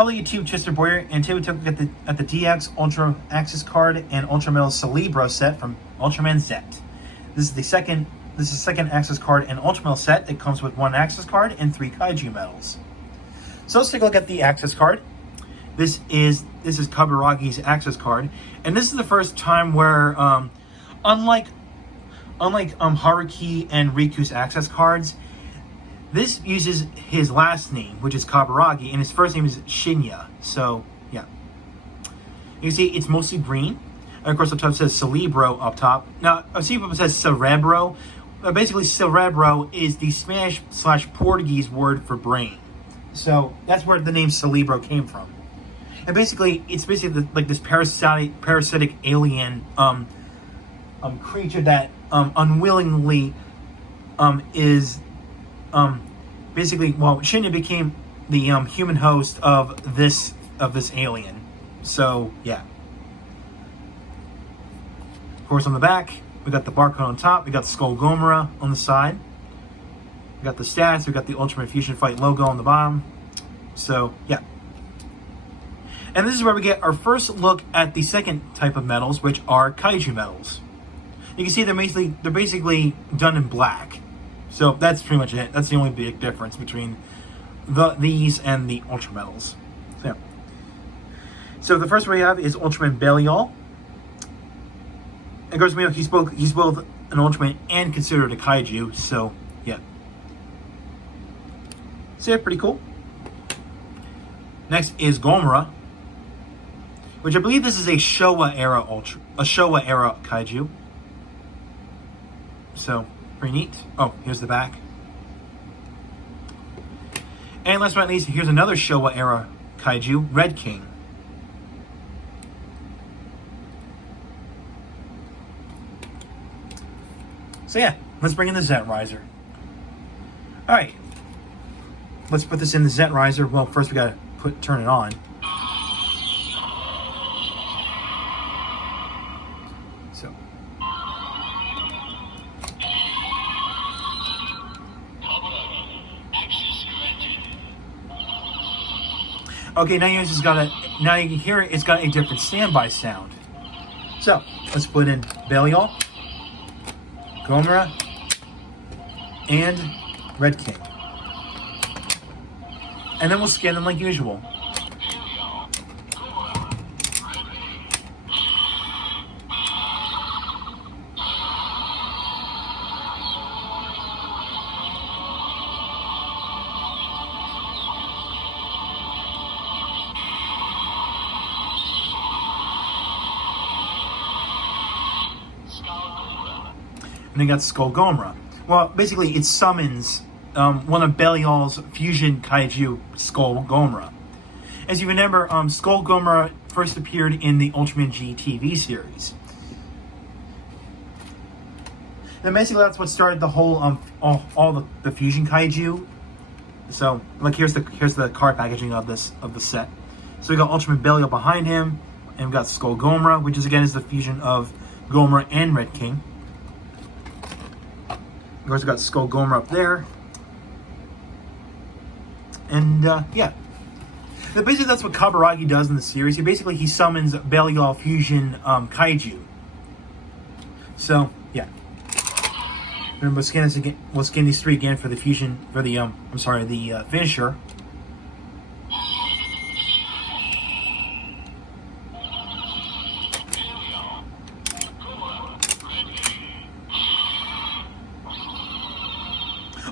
Hello YouTube, Chester Boyer, and today we took a look at the DX Ultra Axis card and Ultra Metal Celebro set from Ultraman Z. This is the second Axis card and Ultra Metal set. It comes with one Axis card and 3 Kaiju medals. So let's take a look at the Axis card. This is Kaburagi's Axis card, and this is the first time where unlike Haruki and Riku's Axis cards, this uses his last name, which is Kaburagi, and his first name is Shinya. So, yeah. You can see it's mostly green. And of course, up top it says Celebro up top. Now, I see it says Celebro. Basically, Celebro is the Spanish/Portuguese word for brain. So, that's where the name Celebro came from. And basically, it's basically like this parasitic alien creature that unwillingly is... basically, well, Shinya became the human host of this alien. So, yeah. Of course, on the back, we got the barcode on top. We got Skull Gomora on the side. We got the stats. We got the Ultraman Fusion Fight logo on the bottom. So, yeah. And this is where we get our first look at the second type of medals, which are Kaiju medals. You can see they're basically done in black. So that's pretty much it. That's the only big difference between these and the Ultra medals. So, yeah. So the first one we have is Ultraman Belial. And of course, we know he's both an Ultraman and considered a Kaiju. So yeah. So yeah, pretty cool. Next is Gomora, which I believe this is a Showa era Kaiju. So pretty neat. Oh, here's the back. And last but not least, here's another Showa era Kaiju, Red King. So yeah, let's bring in the Z-Riser. Alright. Let's put this in the Z-Riser. Well, first we gotta turn it on. So. Okay, now you can hear it. It's got a different standby sound. So let's put in Belial, Gomora, and Red King, and then we'll scan them like usual. And then got Skull Gomora. Well, basically, it summons one of Belial's fusion kaiju, Skull Gomora. As you remember, Skull Gomora first appeared in the Ultraman G TV series. And basically, that's what started the whole all the fusion kaiju. So, like, here's the card packaging of the set. So we got Ultraman Belial behind him, and we got Skull Gomora, which is the fusion of Gomora and Red King. Of course, we got Skull Gomora up there. And, yeah. But basically, that's what Kaburagi does in the series. He summons Belial Fusion Kaiju. So, yeah. Remember, we'll scan these 3 again for the fusion, for the, the finisher.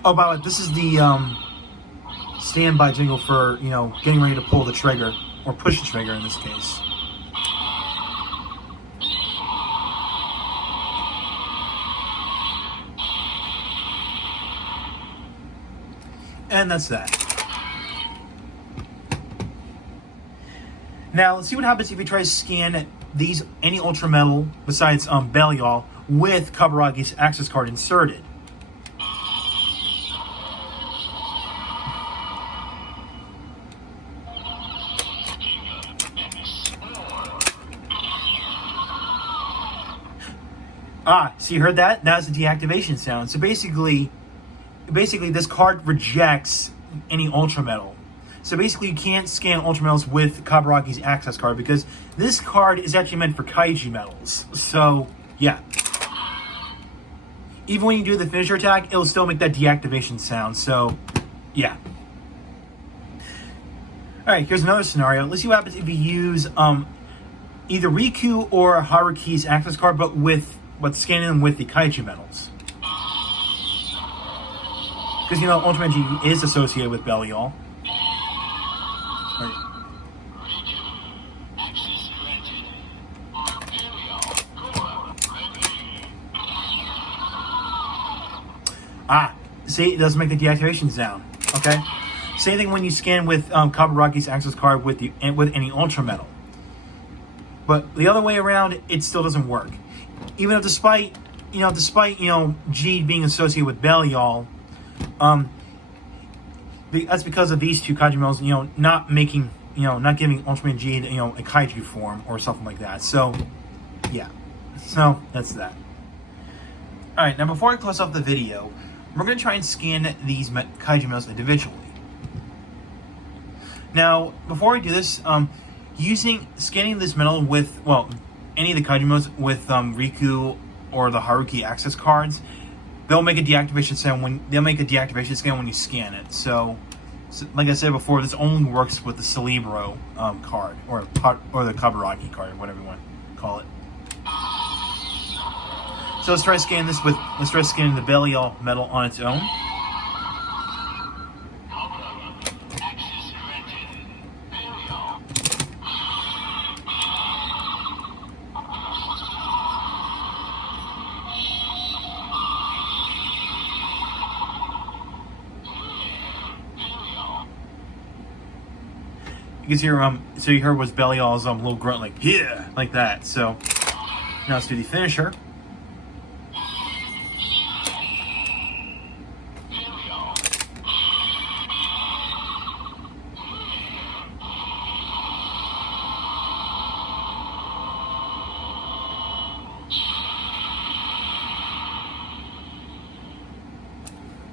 Oh, by the way, this is the standby jingle for, getting ready to pull the trigger, or push the trigger in this case. And that's that. Now, let's see what happens if we try to scan any Ultra Metal besides Belial with Kaburagi's Axis card inserted. Ah, so you heard that? That's the deactivation sound. So basically this card rejects any Ultra Metal. So basically, you can't scan Ultra Metals with Kabaragi's access card because this card is actually meant for Kaiju Metals. So, yeah. Even when you do the finisher attack, it'll still make that deactivation sound. So, yeah. Alright, here's another scenario. Let's see what happens if you use either Riku or Haruki's access card, but scanning them with the Kaiju Metals. Because, Ultraman G is associated with Belial. Right. See, it doesn't make the deactivation sound. Okay? Same thing when you scan with Kabaragi's access card with any Ultra Metal. But the other way around, it still doesn't work. Even though despite G being associated with Belial, that's because of these two Kaiju Metals, not giving Ultraman G, a Kaiju form or something like that. So, yeah. So, that's that. Alright, now before I close off the video, we're going to try and scan these Kaiju Metals individually. Now, before I do this, scanning this metal with, any of the Kaiju Metals with Riku or the Haruki access cards, they'll make a deactivation scan when you scan it. So like I said before, this only works with the Celebro card or the Kabaragi card, whatever you want to call it. So let's try scanning the Belial metal on its own. You can hear so you heard was Belial's little grunt like yeah, like that. So now let's do the finisher.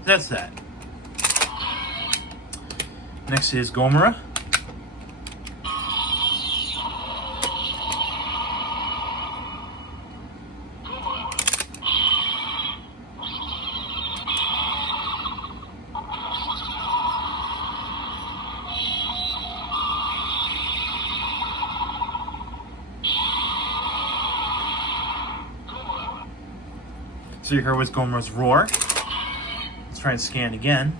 That's that. Next is Gomora. So you heard was Gomora's roar. Let's try and scan again.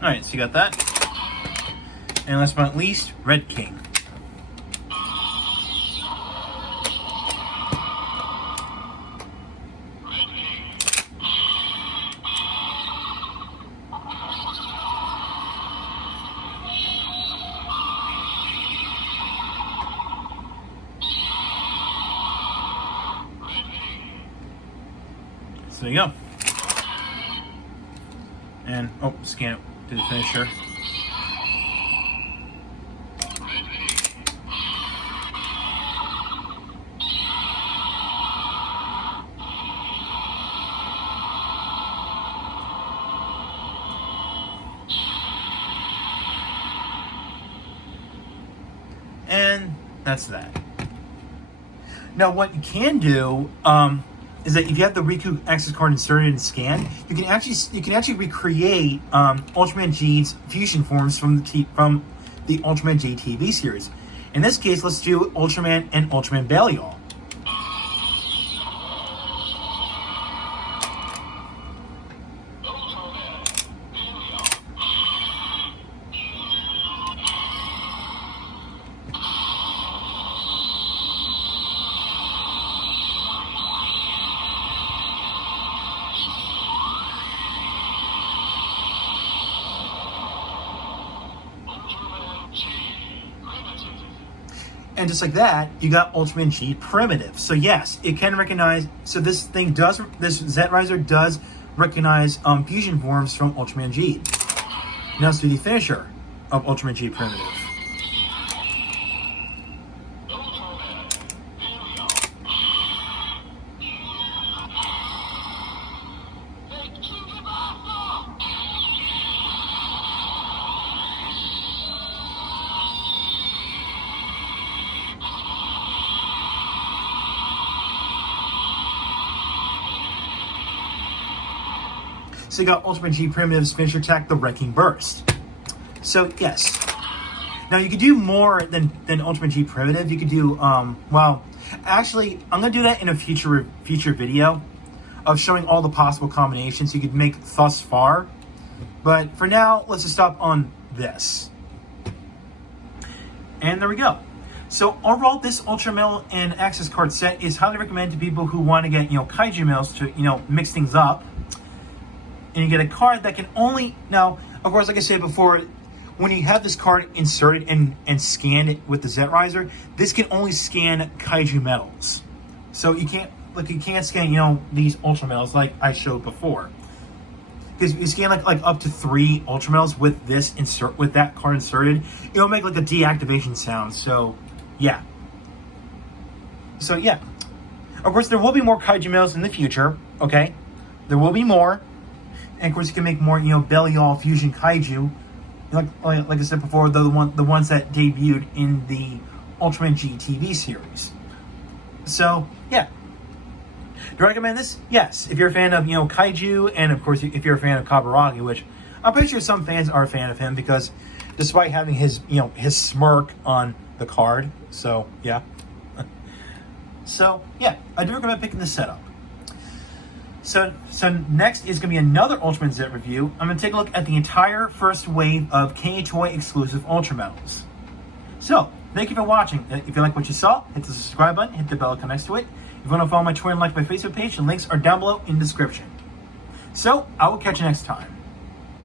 Alright, so you got that. And last but not least, Red King. So there you go. And, scan it to the finisher. And that's that. Now what you can do, is that if you have the Riku access card inserted and scanned, you can actually recreate Ultraman G's fusion forms from the Ultraman G TV series. In this case, let's do Ultraman and Ultraman Belial. And just like that, you got Ultraman G Primitive. So yes, it can recognize. So this Z Riser does recognize fusion forms from Ultraman G. Now let's do the finisher of Ultraman G Primitive. So you got Ultraman G Primitive's finisher attack, the Wrecking Burst. So yes. Now you could do more than Ultraman G Primitive. You could do well, actually I'm gonna do that in a future video of showing all the possible combinations you could make thus far. But for now, let's just stop on this. And there we go. So overall, this Ultra Mill and Access Card set is highly recommended to people who want to get, Kaiju Mills to, mix things up. And you get a card that can only, now, of course, like I said before, when you have this card inserted and scanned with the Z-Riser, this can only scan Kaiju metals. So you can't scan, these Ultra Metals like I showed before. Because you scan like up to 3 Ultra Metals with that card inserted, it'll make like a deactivation sound. So yeah. Of course, there will be more Kaiju Metals in the future. Okay, there will be more. And of course, you can make more, Belial Fusion Kaiju, like I said before, the ones that debuted in the Ultraman G TV series. So yeah, do I recommend this? Yes, if you're a fan of Kaiju, and of course if you're a fan of Kaburagi, which I'm pretty sure some fans are a fan of him because despite having his his smirk on the card. So yeah, I do recommend picking this setup. So next is going to be another Ultraman Z review. I'm going to take a look at the entire first wave of K-Toy exclusive Ultra Metals. So, thank you for watching. If you like what you saw, hit the subscribe button, hit the bell icon next to it. If you want to follow my Twitter and like my Facebook page, the links are down below in the description. So, I will catch you next time.